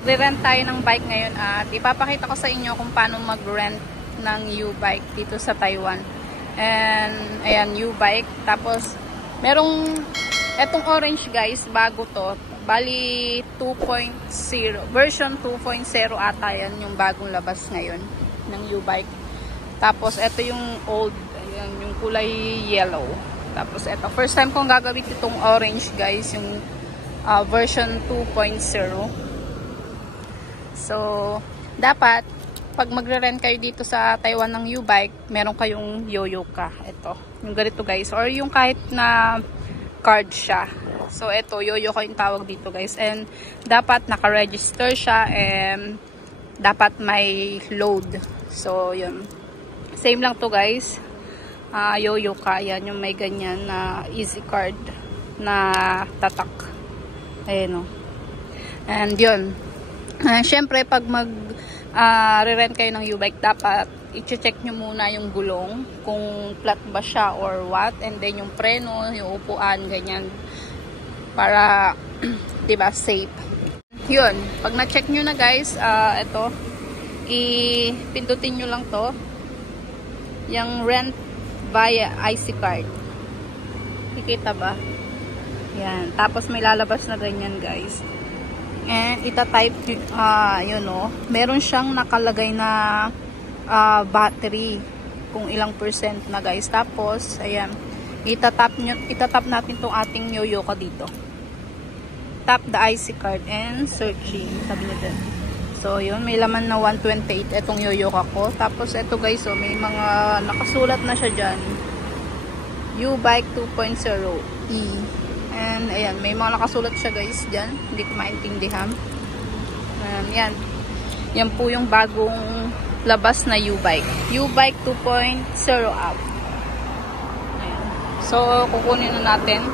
Re-rent tayo ng bike ngayon at ipapakita ko sa inyo kung paano mag-rent ng U-bike dito sa Taiwan. And ayan, U-bike. Tapos merong etong orange guys, bago to. Bali 2.0, version 2.0 ata yan yung bagong labas ngayon ng U-bike. Tapos ito yung old, ayan, yung kulay yellow. Tapos ito, first time kong gagawin itong orange guys, yung version 2.0. So, dapat, pag magre-rent kayo dito sa Taiwan ng U-bike, meron kayong Yoyoka. Ito, yung ganito guys. Or yung kahit na card siya. So, ito, Yoyoka yung tawag dito guys. And, dapat naka-register siya and dapat may load. So, yun. Same lang to guys. Yoyoka, yan yung may ganyan na easy card na tatak. Ayan o. And yun. Siyempre, pag re-rent kayo ng U-bike, dapat i-check nyo muna yung gulong, kung flat ba siya or what, and then yung preno, yung upuan, ganyan, para, diba, safe. Yun, pag na-check nyo na guys, ito, ipindutin nyo lang to, yung rent via IC card. Kikita ba? Yan, tapos may lalabas na ganyan guys. And ita-type yun o, meron siyang nakalagay na battery kung ilang percent na guys. Tapos ayan, itatap natin tong ating Yoyoka dito. Tap the IC card and searching, sabi niya din. So yun, may laman na 128 etong Yoyoka ko. Tapos ito guys, so may mga nakasulat na siya dyan, U-bike 2.0e. And ayan, may mga nakasulat siya guys dyan. Hindi ko maintindihan. Yan. Yan po yung bagong labas na U-bike. U-bike 2.0 up. Ayan. So, kukunin na natin.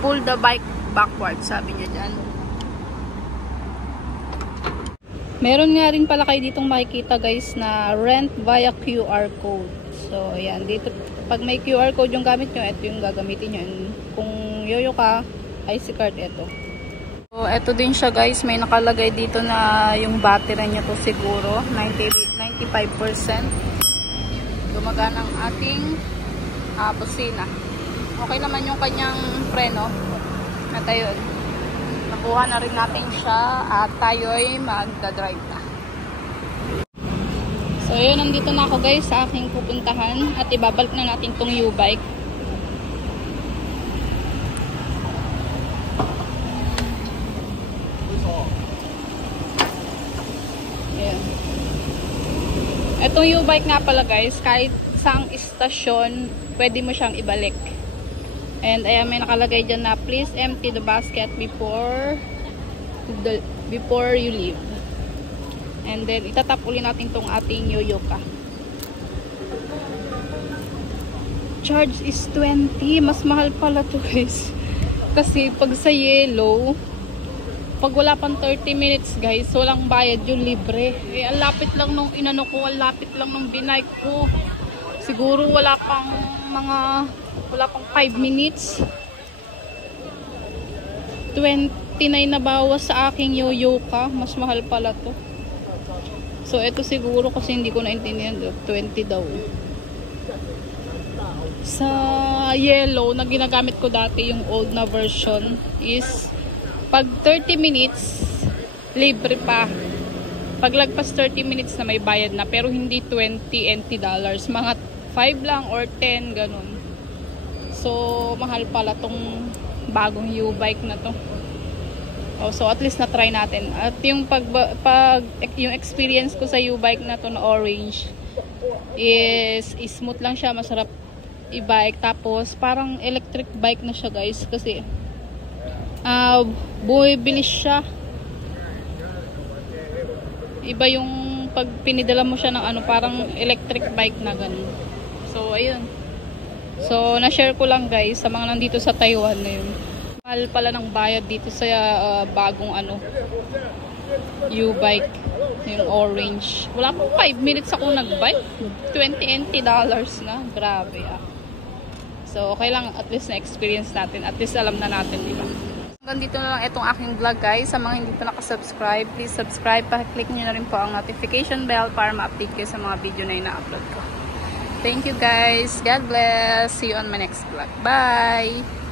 Pull the bike backward, sabi niya dyan. Meron nga rin pala kayo ditong makikita guys na rent via QR code. So, ayan. Dito, pag may QR code yung gamit nyo, ito yung gagamitin nyo. And kung Yoyoka, IC card ito. So, ito din siya guys. May nakalagay dito na yung battery niya to siguro. 95%. Gumagana ang ating busina. Okay naman yung kanyang preno. At ayun. Nakuha na rin natin siya at tayo'y magdadrive na. So, yun. Nandito na ako guys sa aking pupuntahan at ibabalik na natin tong U-bike. Itong U-bike nga pala guys, kahit saang istasyon, pwede mo siyang ibalik. And ayan, may nakalagay dyan na please empty the basket before you leave. And then itatap uli natin tong ating Yoyoka. Charge is 20. Mas mahal pala to guys. Kasi pag sa yellow, pag wala pang 30 minutes guys, walang bayad, yung libre. Eh, ang lapit lang nung inano ko, ang lapit lang nung binike ko. Siguro wala pang 5 minutes. 29 na bawas sa aking Yoyoka. Mas mahal pala to. So, ito siguro kasi hindi ko naintindihan. 20 daw. Sa yellow na ginagamit ko dati, yung old na version, is pag 30 minutes, libre pa. Pag lagpas 30 minutes na may bayad na. Pero hindi 20 NT dollars. Mga 5 lang or 10, ganun. So, mahal pala tong bagong U-bike na to. Oh, so, at least na-try natin. At yung yung experience ko sa U-bike na to na orange is smooth lang siya. Masarap i-bike. Tapos, parang electric bike na siya guys. Kasi, bumibilis siya. Iba yung pag pinidala mo siya ng parang electric bike na ganun. So, ayun. So, na-share ko lang guys sa mga nandito sa Taiwan na yun. Mahal pala ng bayad dito sa bagong U-bike. Yung orange. Wala pang 5 minutes ako nag-bike. 20 NT dollars na. Grabe So, okay lang at least na-experience natin. At least alam na natin, diba? Dito na lang itong aking vlog guys. Sa mga hindi pa nakasubscribe, please subscribe. Pa-click nyo na rin po ang notification bell para ma-update kayo sa mga video na ina-upload ko. Thank you guys. God bless. See you on my next vlog. Bye!